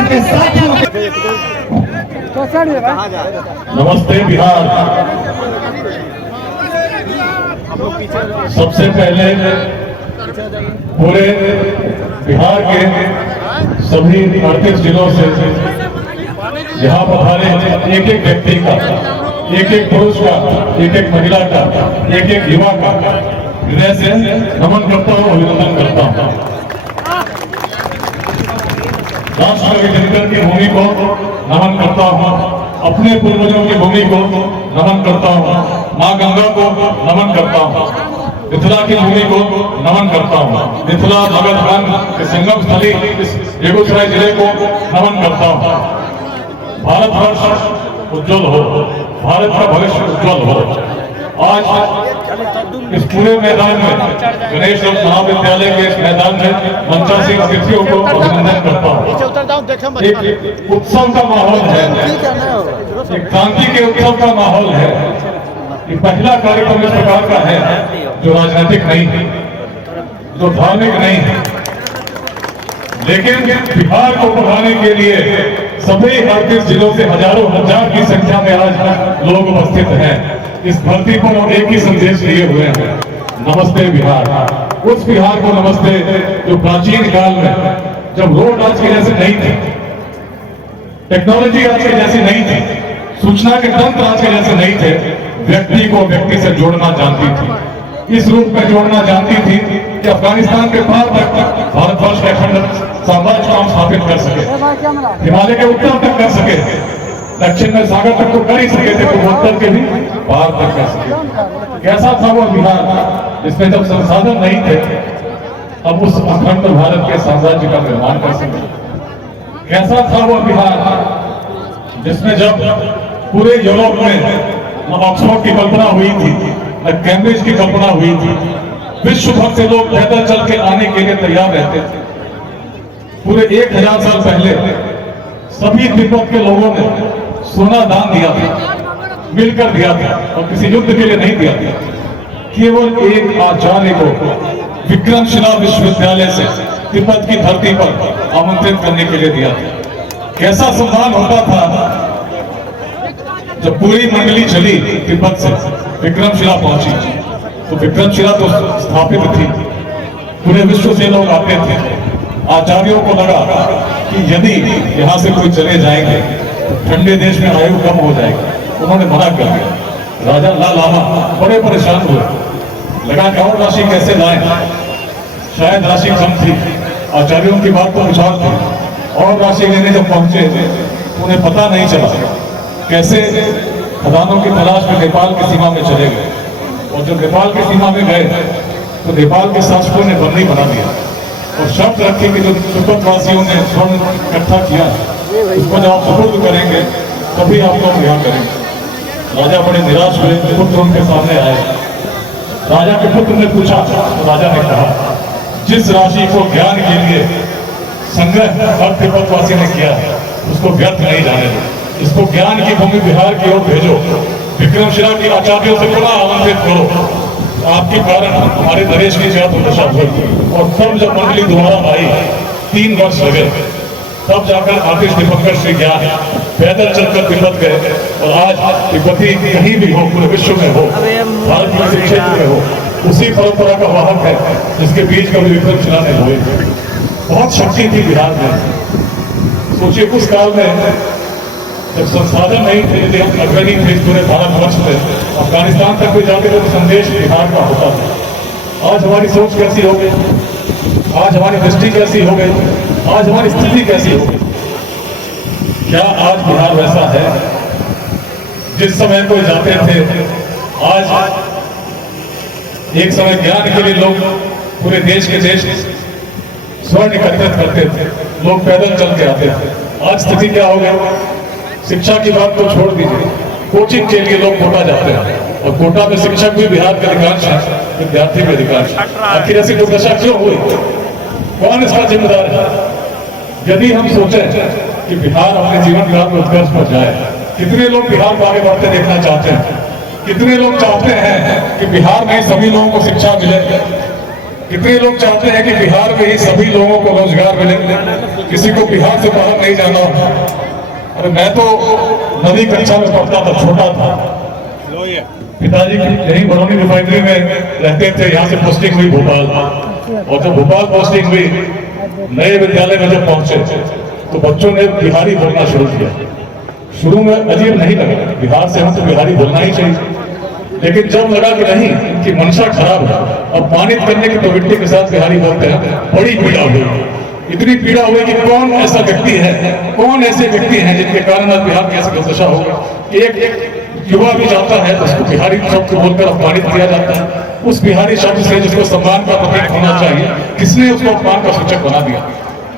बिहार के साथियों नमस्ते बिहार। सबसे पहले पूरे बिहार के सभी 38 जिलों से यहाँ पधारे एक एक व्यक्ति का, एक एक पुरुष का, एक एक महिला का, एक एक युवा का हृदय से नमन करता हूँ, अभिनंदन करता हूँ। राष्ट्रकवि दिनकर की भूमि को नमन करता हूँ, अपने पूर्वजों की भूमि को नमन करता हूँ, माँ गंगा को नमन करता हूँ, मिथिला की भूमि को नमन करता हूँ, मिथिला भगत के संगम स्थली बेगूसराय जिले को नमन करता हूँ। भारतवर्ष उज्जवल हो, भारत का भविष्य उज्जवल हो। आज इस पूरे मैदान में गणेश महाविद्यालय के इस मैदान में 85 अतिथियों को अभिनंदन करता हूँ। एक उत्सव का माहौल है, एक क्रांति के उत्सव का माहौल है। ये पहला कार्यक्रम इस प्रकार का है जो राजनीतिक नहीं है, जो धार्मिक नहीं है, लेकिन बिहार को बढ़ाने के लिए सभी 38 जिलों से हजारों हजार की संख्या में आज लोग उपस्थित हैं। इस धरती पर हम एक ही संदेश लिए हुए हैं, नमस्ते बिहार। उस बिहार को नमस्ते जो प्राचीन काल में, जब रोड आज के जैसे नहीं थी, टेक्नोलॉजी आज के जैसी नहीं थी, सूचना के तंत्र आज के जैसे नहीं थे, व्यक्ति को व्यक्ति से जोड़ना जानती थी। इस रूप में जोड़ना जानती थी कि अफगानिस्तान के पार तक भारतवर्ष के अखंड साम्राज्य को हम स्थापित कर सके, हिमालय के उत्तर तक कर सके, दक्षिण में सागर तक तो कर ही सके थे, पूर्वोत्तर के भी पार तक कर सके। कैसा था वो बिहार जिसमें जब संसाधन नहीं थे, अब उस अखंड भारत के साम्राज्य का निर्माण कर सके। कैसा था वो बिहार जिसमें जब पूरे यूरोप में न ऑक्सफोर्ड की कल्पना हुई थी, न कैम्ब्रिज की कल्पना हुई थी, विश्व भर से लोग पैदल चल के आने के लिए तैयार रहते थे। पूरे 1000 साल पहले सभी तिब्बत के लोगों ने सोना दान दिया था, मिलकर दिया था, और किसी युद्ध के लिए नहीं दिया था। केवल एक आचार्य को विक्रमशिला विश्वविद्यालय से तिब्बत की धरती पर आमंत्रित करने के लिए दिया था। कैसा सम्मान होता था जब पूरी मंडली चली तिब्बत से विक्रमशिला पहुंची, तो विक्रमशिला तो स्थापित थी, पूरे विश्व से लोग आते थे। आचार्यों को लगा कि यदि यहाँ से कोई चले जाएंगे तो ठंडे देश में आयु कम हो जाएगी। उन्होंने मना कर दिया। राजा लाल लामा बड़े परेशान हुए, लगा कि और राशि कैसे लाएं, शायद राशि कम थी। आचार्यों की बात तो विचार थी, और राशि लेने जब पहुंचे उन्हें पता नहीं चला कैसे खदानों की तलाश में नेपाल की सीमा में चले गए। और जब नेपाल की सीमा में गए तो नेपाल के शासकों ने बंदी बना दिया और शर्त रखी कि जो तिब्बतवासियों ने स्वर्ण इकट्ठा किया उसको जब आप सुपुर्द करेंगे तभी आप लोग यहाँ करेंगे। राजा बड़े निराश हुए, पुत्र उनके सामने आए। राजा के पुत्र ने पूछा तो राजा ने कहा, जिस राशि को ज्ञान के लिए संग्रह हर तिब्बतवासी ने किया उसको व्यर्थ नहीं जाने दो, इसको ज्ञान की भूमि बिहार की ओर भेजो, विक्रमशिला के आचार्यों से पुनः आमंत्रित करो। आपके कारण हमारे नरेश की जात दशा हुई। और तब जब मंडली दोबारा आई, 3 वर्ष लगे, तब जाकर आतिश दीपंकर श्री ज्ञान पैदल चलकर तिब्बत गए। और आज तिब्बती कहीं भी हो, पूरे विश्व में हो, भारत के किसी क्षेत्र में हो, उसी परंपरा का वाहक है जिसके बीच कभी विक्रमशिला ने हुए। बहुत शक्ति थी बिहार में। सोचिए उस काल में जब संसाधन नहीं थे, यदि अग्रणी थे पूरे भारतवर्ष में, अफगानिस्तान तक भी जाके तो संदेश बिहार का होता था। आज हमारी सोच कैसी हो गई, आज हमारी दृष्टि कैसी हो गई, आज हमारी स्थिति कैसी हो गई। क्या आज बिहार वैसा है जिस समय कोई जाते थे? आज एक समय ज्ञान के लिए लोग पूरे देश के देश स्वर्ण एकत्रित करते थे, लोग पैदल चल के आते थे। आज स्थिति क्या हो गई? शिक्षा की बात तो छोड़ दीजिए, कोचिंग के लिए लोग कोटा जाते हैं, और कोटा में शिक्षक भी बिहार के अधिकांश है, विद्यार्थी भी अधिकांश। आखिर ऐसी दुर्दशा क्यों हुई? कौन इसका जिम्मेदार है? यदि हम सोचें कि बिहार अपने जीवन काल में उत्कर्ष पर जाए, कितने लोग बिहार को आगे बढ़ते देखना चाहते हैं? कितने लोग चाहते हैं कि बिहार में सभी लोगों को शिक्षा मिले, कितने लोग चाहते हैं कि बिहार में ही सभी लोगों को रोजगार मिले, किसी को बिहार से बाहर नहीं जाना। अरे मैं तो नवी कक्षा में पढ़ता था, छोटा था, पिताजी यही बरौनी रिफाइनरी में रहते थे। यहाँ से पोस्टिंग हुई भोपाल, और जब भोपाल पोस्टिंग हुई, नए विद्यालय में जब पहुंचे तो बच्चों ने बिहारी बोलना शुरू किया। शुरू में अजीब नहीं लगा, बिहार से हम तो बिहारी बोलना ही चाहिए, लेकिन जब लगा कि नहीं, इनकी मंशा खराब है, अपमानित करने की प्रवृत्ति के साथ बिहारी बोलते हैं, बड़ी पीड़ा हुई। इतनी पीड़ा हुई कि कौन ऐसा व्यक्ति है, कौन ऐसे व्यक्ति हैं जिनके कारण आज बिहार की ऐसी दुर्दशा होगी कि एक युवा भी जाता है तो उसको बिहारी शब्द बोलकर अपमानित किया जाता है। उस बिहारी शब्द से जिसको सम्मान का प्रतीक होना चाहिए, किसने उसको अपमान का सूचक बना दिया?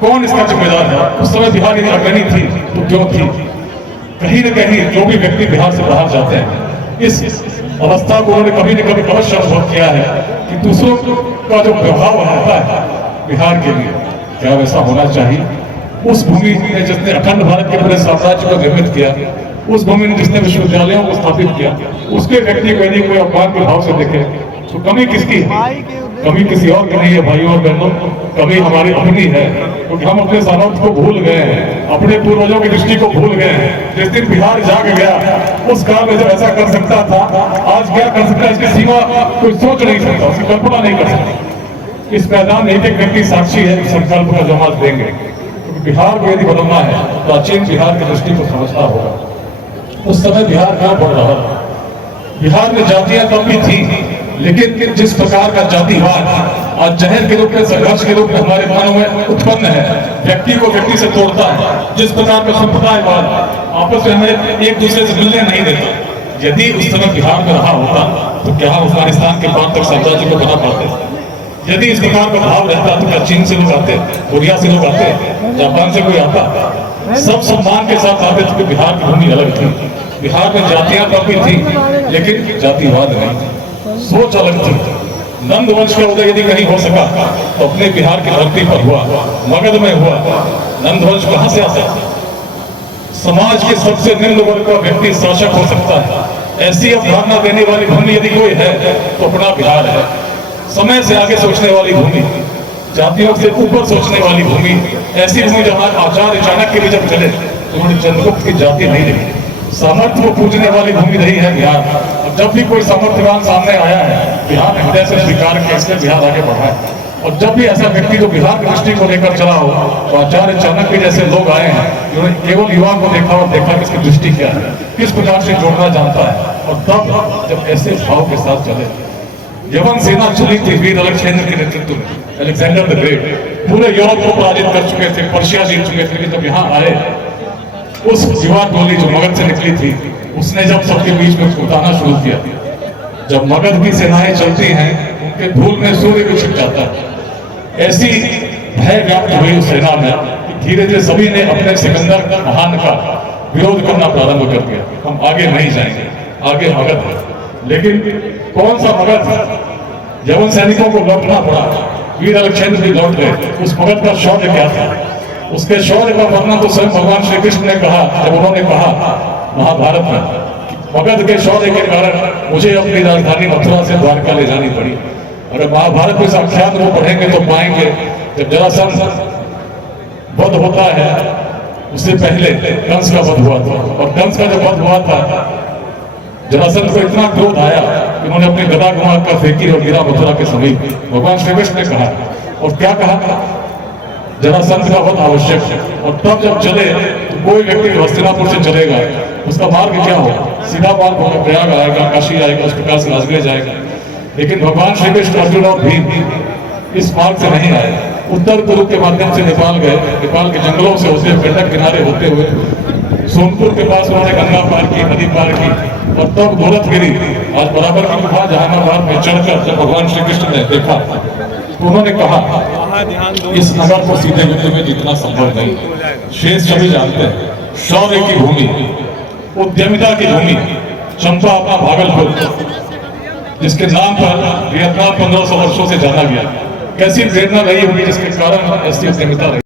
कौन इसका जिम्मेदार है? उस समय बिहारी अग्रणी थी तो क्यों थी? कहीं न कहीं जो भी व्यक्ति बिहार से बाहर जाते हैं, इस अवस्था को उन्होंने कभी न कभी अवश्य अनुभव किया है कि दूसरों का जो प्रभाव रहता है बिहार के लिए, क्या वैसा होना चाहिए? उस भूमि ने जिसने अखंड भारत के पूरे साम्राज्य को निर्मित किया, उस भूमि ने जिसने विश्वविद्यालयों को स्थापित किया, उसके व्यक्ति को यदि कोई अपमान के भाव से देखे तो कमी किसकी है? कमी किसी और की नहीं है भाइयों और बहनों, कमी हमारी अपनी है, क्योंकि हम अपने सामर्थ्य को भूल गए हैं, अपने पूर्वजों की दृष्टि को भूल गए हैं। जिस दिन बिहार जाग गया, उस काल में जब ऐसा कर सकता था, आज क्या कर सकता है इसकी सीमा कोई सोच नहीं सकता, उसकी कल्पना नहीं कर सकता। इस मैदान में एक एक व्यक्ति साक्षी है, संकल्प का जमात देंगे, क्योंकि बिहार को यदि बदलना है तो प्राचीन बिहार की दृष्टि को समझना होगा। उस समय बिहार कहाँ बढ़ रहा था? बिहार में जातियां कम भी थी, लेकिन जिस प्रकार का जातिवाद आज जहर के रूप में, संघर्ष के रूप में हमारे मनों में उत्पन्न है, व्यक्ति को व्यक्ति से तोड़ता है, जिस प्रकार का संप्रदायवाद आपस में हमें एक दूसरे से मिलने नहीं देता, यदि उस समय बिहार में रहा होता तो क्या हम अफगानिस्तान के प्रांत तक साम्राज्य को बना पाते? यदि इस प्रकार का भाव रहता तो क्या चीन से लोग आते, कोरिया से लोग आते, जापान से कोई आता? सब सम्मान के साथ आते थे। बिहार की भूमि अलग थी, बिहार में जातियां कम भी थी, लेकिन जातिवाद नहीं, सोच अलग थी। नंद वंश का उदय यदि कहीं हो सका तो अपने बिहार की धरती पर हुआ, मगध में हुआ। नंद वंश कहां से आ सकता? समाज के सबसे निम्न वर्ग का व्यक्ति शासक हो सकता है, ऐसी अवधारणा देने वाली भूमि यदि कोई है तो अपना बिहार है। समय से आगे सोचने वाली भूमि, जातियों से ऊपर सोचने वाली भूमि, ऐसी भूमि जहां आचार्य चाणक्य भी जब चले तो उन्होंने चंद्रगुप्त की जाति नहीं देखी, सामर्थ्य को पूजने वाली भूमि रही है बिहार। अब जब भी कोई सामर्थ्यवान सामने आया है, बिहार ने हृदय से स्वीकार किया, इसलिए बिहार आगे बढ़ा है। और जब भी ऐसा व्यक्ति जो बिहार की दृष्टि को लेकर चला हो, तो आचार्य चाणक्य जैसे लोग आए हैं, जिन्होंने केवल युवा को देखा और देखा कि इसकी दृष्टि क्या है, किस प्रकार से जोड़ना जानता है। और तब जब ऐसे भाव के साथ चले, यवन सेना चली थी वीर अलेक्जेंडर के नेतृत्व में, अलेक्जेंडर द ग्रेट पूरे यूरोप को पराजित कर चुके थे, पर्शिया जीत चुके थे। जब यहाँ आए, उस युवा टोली जो मगध से निकली थी, उसने जब सबके बीच में उतारना शुरू किया, जब मगध की सेनाएं चलती हैं, उनके धूल में सूर्य भी छिप जाता है। ऐसी भय व्याप्त हुई उस सेना में कि धीरे धीरे सभी ने अपने सिकंदर महान का विरोध करना प्रारंभ कर दिया। हम आगे नहीं जाएंगे, आगे मगध है। लेकिन कौन सा मगध? यवन सैनिकों को लौटना पड़ा, वीर अलेक्जेंडर भी लौट गए। उस मगध का शौर्य क्या था? उसके शौर्य का वर्णन तो स्वयं भगवान श्री कृष्ण ने कहा, जब उन्होंने कहा महाभारत में, मगध के शौर्य के कारण मुझे अपनी राजधानी मथुरा से द्वारका ले जानी पड़ी। अगर महाभारत में साक्षात वो पढ़ेंगे तो पाएंगे, जब जरासंध वध होता है, उससे पहले कंस का वध हुआ था। और कंस का जब वध हुआ था, जरासंध को इतना क्रोध आया कि उन्होंने अपनी गदा घुमा कर फेंकी और गिरा मथुरा के समीप। भगवान श्री कृष्ण ने कहा, और क्या कहा? जरासंध का वध आवश्यक है। और तब जब चले तो कोई व्यक्ति हस्तिनापुर से चलेगा, उसका मार्ग क्या होगा? सीधा मार्ग होगा, प्रयाग आएगा, काशी आएगा, उस प्रकार से राजगृह जाएगा। लेकिन भगवान श्री कृष्ण, अर्जुन और भीम इस मार्ग से नहीं आए, उत्तर पूर्व के माध्यम से नेपाल गए। नेपाल के जंगलों से होते हुए, गंडक किनारे होते हुए सोनपुर के पास उन्होंने गंगा पार की, नदी पार की, और तब गोरखगिरी, आज बराबर की गुफा जहानाबाद में चढ़कर जब भगवान श्री कृष्ण ने देखा तो उन्होंने कहा, इस नगर को सीधे युद्ध में जीतना संभव नहीं। शेष सभी जानते हैं, शौर्य की भूमि, उद्यमिता की भूमि, चंपा अपना भागलपुर, जिसके नाम पर वियतनाम 1500 वर्षों से जाना गया। कैसी प्रेरणा रही होगी जिसके कारण ऐसी उद्यमिता रही।